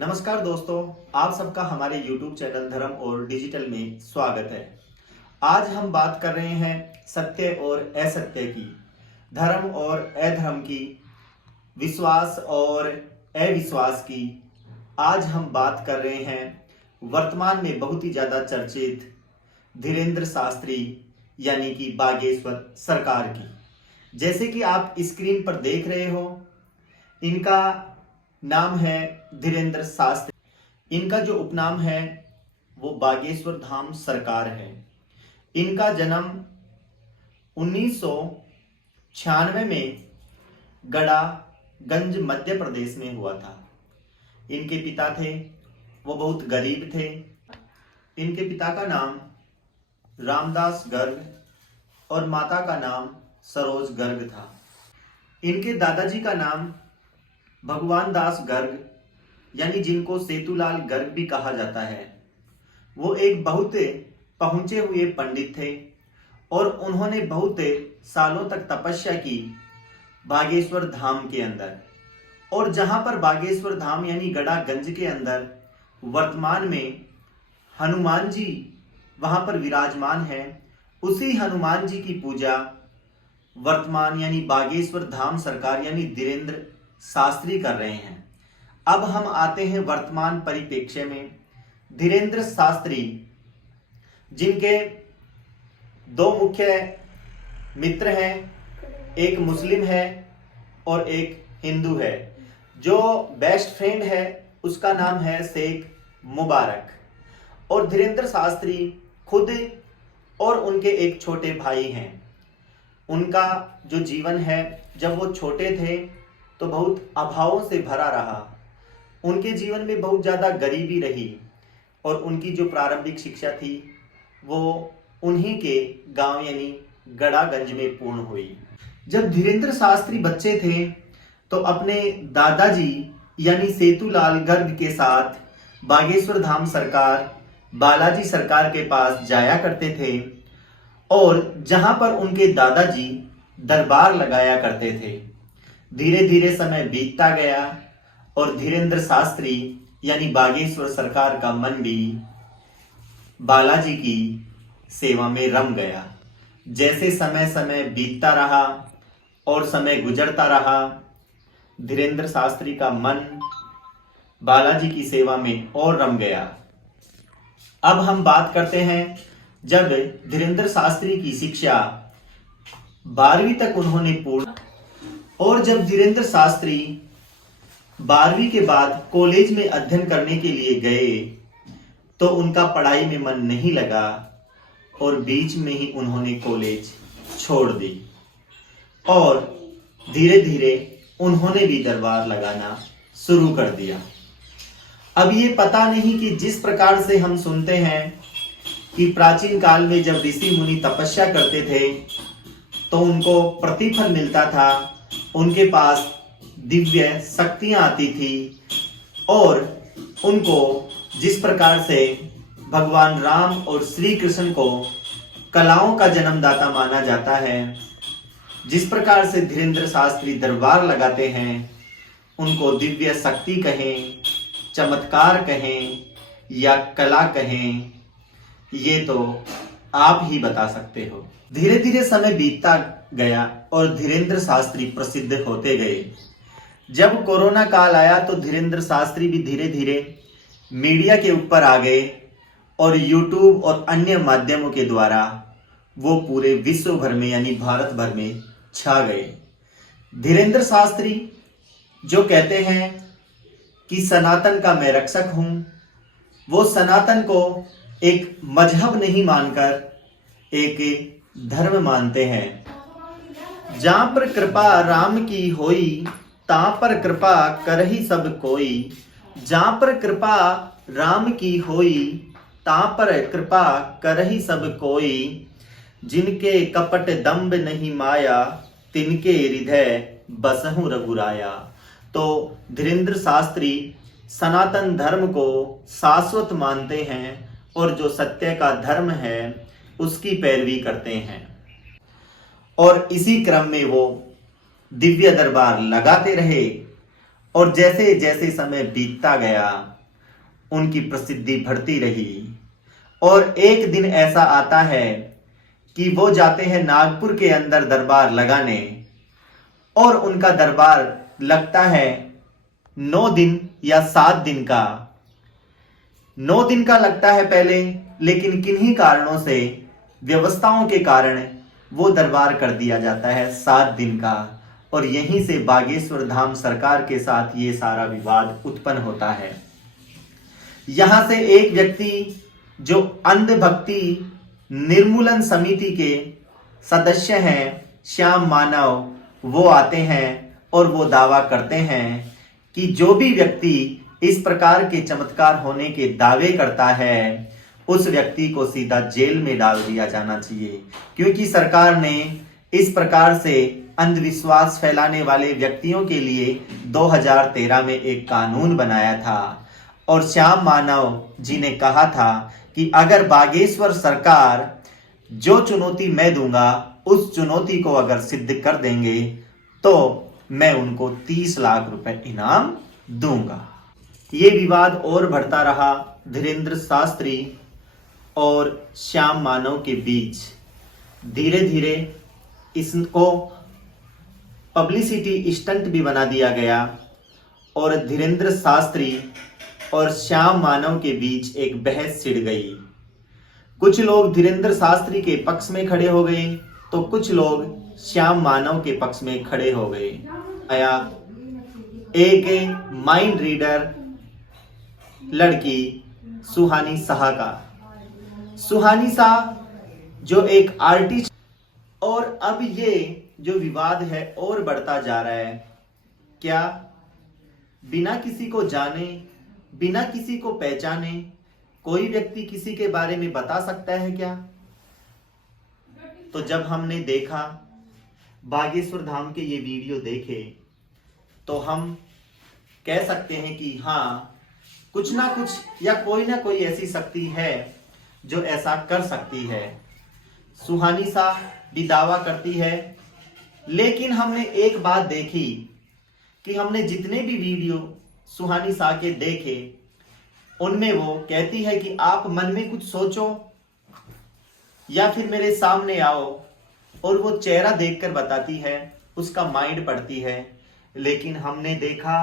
नमस्कार दोस्तों, आप सबका हमारे YouTube चैनल धर्म और डिजिटल में स्वागत है। आज हम बात कर रहे हैं सत्य और असत्य की, धर्म और अधर्म की, विश्वास और अविश्वास की। आज हम बात कर रहे हैं वर्तमान में बहुत ही ज़्यादा चर्चित धीरेंद्र शास्त्री यानी कि बागेश्वर सरकार की। जैसे कि आप स्क्रीन पर देख रहे हो, इनका नाम है धीरेंद्र शास्त्री। इनका जो उपनाम है वो बागेश्वर धाम सरकार है। इनका जन्म 1996 में गडागंज मध्य प्रदेश में हुआ था। इनके पिता थे वो बहुत गरीब थे। इनके पिता का नाम रामदास गर्ग और माता का नाम सरोज गर्ग था। इनके दादाजी का नाम भगवान दास गर्ग यानी जिनको सेतुलाल गर्ग भी कहा जाता है। वो एक बहुत पहुंचे हुए पंडित थे और उन्होंने बहुत सालों तक तपस्या की बागेश्वर धाम के अंदर। और जहां पर बागेश्वर धाम यानी गडागंज के अंदर वर्तमान में हनुमान जी वहां पर विराजमान है, उसी हनुमान जी की पूजा वर्तमान यानी बागेश्वर धाम सरकार यानी धीरेंद्र शास्त्री कर रहे हैं। अब हम आते हैं वर्तमान परिप्रेक्ष्य में। धीरेंद्र शास्त्री जिनके दो मुख्य मित्र हैं, एक मुस्लिम है और एक हिंदू है। जो बेस्ट फ्रेंड है उसका नाम है शेख मुबारक। और धीरेंद्र शास्त्री खुद और उनके एक छोटे भाई हैं। उनका जो जीवन है, जब वो छोटे थे तो बहुत अभावों से भरा रहा। उनके जीवन में बहुत ज़्यादा गरीबी रही और उनकी जो प्रारंभिक शिक्षा थी वो उन्हीं के गांव यानी गडागंज में पूर्ण हुई। जब धीरेंद्र शास्त्री बच्चे थे तो अपने दादाजी यानी सेतुलाल गर्ग के साथ बागेश्वर धाम सरकार बालाजी सरकार के पास जाया करते थे और जहां पर उनके दादाजी दरबार लगाया करते थे। धीरे धीरे समय बीतता गया और धीरेंद्र शास्त्री यानी बागेश्वर सरकार का मन भी बालाजी की सेवा में रम गया। जैसे समय बीतता रहा और समय गुजरता रहा, धीरेंद्र शास्त्री का मन बालाजी की सेवा में और रम गया। अब हम बात करते हैं जब धीरेंद्र शास्त्री की शिक्षा 12वीं तक उन्होंने पूर्ण, और जब धीरेंद्र शास्त्री 12वीं के बाद कॉलेज में अध्ययन करने के लिए गए तो उनका पढ़ाई में मन नहीं लगा और बीच में ही उन्होंने कॉलेज छोड़ दी और धीरे धीरे उन्होंने भी दरबार लगाना शुरू कर दिया। अब ये पता नहीं कि जिस प्रकार से हम सुनते हैं कि प्राचीन काल में जब ऋषि मुनि तपस्या करते थे तो उनको प्रतिफल मिलता था, उनके पास दिव्य शक्तियां आती थी और उनको जिस प्रकार से भगवान राम और श्री कृष्ण को कलाओं का जन्मदाता माना जाता है, जिस प्रकार से धीरेंद्र शास्त्री दरबार लगाते हैं, उनको दिव्य शक्ति कहें, चमत्कार कहें या कला कहें, ये तो आप ही बता सकते हो। धीरे धीरे समय बीतता गया और धीरेंद्र शास्त्री प्रसिद्ध होते गए। जब कोरोना काल आया तो धीरेंद्र शास्त्री भी धीरे धीरे मीडिया के ऊपर आ गए और यूट्यूब और अन्य माध्यमों के द्वारा वो पूरे विश्व भर में यानी भारत भर में छा गए। धीरेंद्र शास्त्री जो कहते हैं कि सनातन का मैं रक्षक हूं, वो सनातन को एक मजहब नहीं मानकर एक धर्म मानते हैं। जहां पर कृपा राम की होई तां पर कृपा करही सब कोई। जहां पर कृपा राम की होई तां पर कृपा करही सब कोई। जिनके कपट दंभ नहीं माया तिनके हृदय बसहु रघुराया। तो धीरेंद्र शास्त्री सनातन धर्म को शाश्वत मानते हैं और जो सत्य का धर्म है उसकी पैरवी करते हैं और इसी क्रम में वो दिव्य दरबार लगाते रहे और जैसे जैसे समय बीतता गया उनकी प्रसिद्धि बढ़ती रही। और एक दिन ऐसा आता है कि वो जाते हैं नागपुर के अंदर दरबार लगाने, और उनका दरबार लगता है 9 दिन या 7 दिन का। 9 दिन का लगता है पहले, लेकिन किन्हीं कारणों से, व्यवस्थाओं के कारण वो दरबार कर दिया जाता है 7 दिन का। और यहीं से बागेश्वर धाम सरकार के साथ ये सारा विवाद उत्पन्न होता है। यहां से एक व्यक्ति जो अंध भक्ति निर्मूलन समिति के सदस्य हैं, श्याम मानव, वो आते हैं और वो दावा करते हैं कि जो भी व्यक्ति इस प्रकार के चमत्कार होने के दावे करता है उस व्यक्ति को सीधा जेल में डाल दिया जाना चाहिए, क्योंकि सरकार ने इस प्रकार से अंधविश्वास फैलाने वाले व्यक्तियों के लिए 2013 में एक कानून बनाया था। और श्याम मानव जी ने कहा था कि अगर बागेश्वर सरकार जो चुनौती मैं दूंगा उस चुनौती को अगर सिद्ध कर देंगे तो मैं उनको 30 लाख रुपए इनाम दूंगा। ये विवाद और बढ़ता रहा धीरेन्द्र शास्त्री और श्याम मानव के बीच। धीरे धीरे इसको पब्लिसिटी स्टंट भी बना दिया गया और धीरेन्द्र शास्त्री और श्याम मानव के बीच एक बहस छिड़ गई। कुछ लोग धीरेन्द्र शास्त्री के पक्ष में खड़े हो गए तो कुछ लोग श्याम मानव के पक्ष में खड़े हो गए। आया एक माइंड रीडर लड़की सुहानी शाह का। सुहानी शाह जो एक आर्टिस्ट, और अब ये जो विवाद है और बढ़ता जा रहा है। क्या बिना किसी को जाने, बिना किसी को पहचाने कोई व्यक्ति किसी के बारे में बता सकता है क्या? तो जब हमने देखा, बागेश्वर धाम के ये वीडियो देखे, तो हम कह सकते हैं कि हाँ, कुछ ना कुछ या कोई ना कोई ऐसी शक्ति है जो ऐसा कर सकती है। सुहानी शाह भी दावा करती है, लेकिन हमने एक बात देखी कि हमने जितने भी वीडियो सुहानी शाह के देखे उनमें वो कहती है कि आप मन में कुछ सोचो या फिर मेरे सामने आओ, और वो चेहरा देखकर बताती है, उसका माइंड पढ़ती है। लेकिन हमने देखा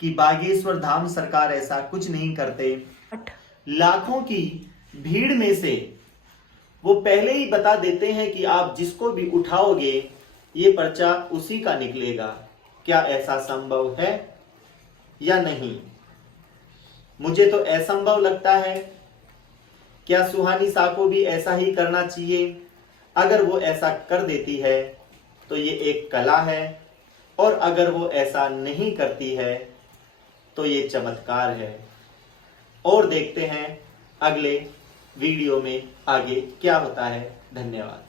कि बागेश्वर धाम सरकार ऐसा कुछ नहीं करते। लाखों की भीड़ में से वो पहले ही बता देते हैं कि आप जिसको भी उठाओगे ये पर्चा उसी का निकलेगा। क्या ऐसा संभव है या नहीं? मुझे तो असंभव लगता है। क्या सुहानी शाह को भी ऐसा ही करना चाहिए? अगर वो ऐसा कर देती है तो ये एक कला है, और अगर वो ऐसा नहीं करती है तो ये चमत्कार है। और देखते हैं अगले वीडियो में आगे क्या होता है। धन्यवाद।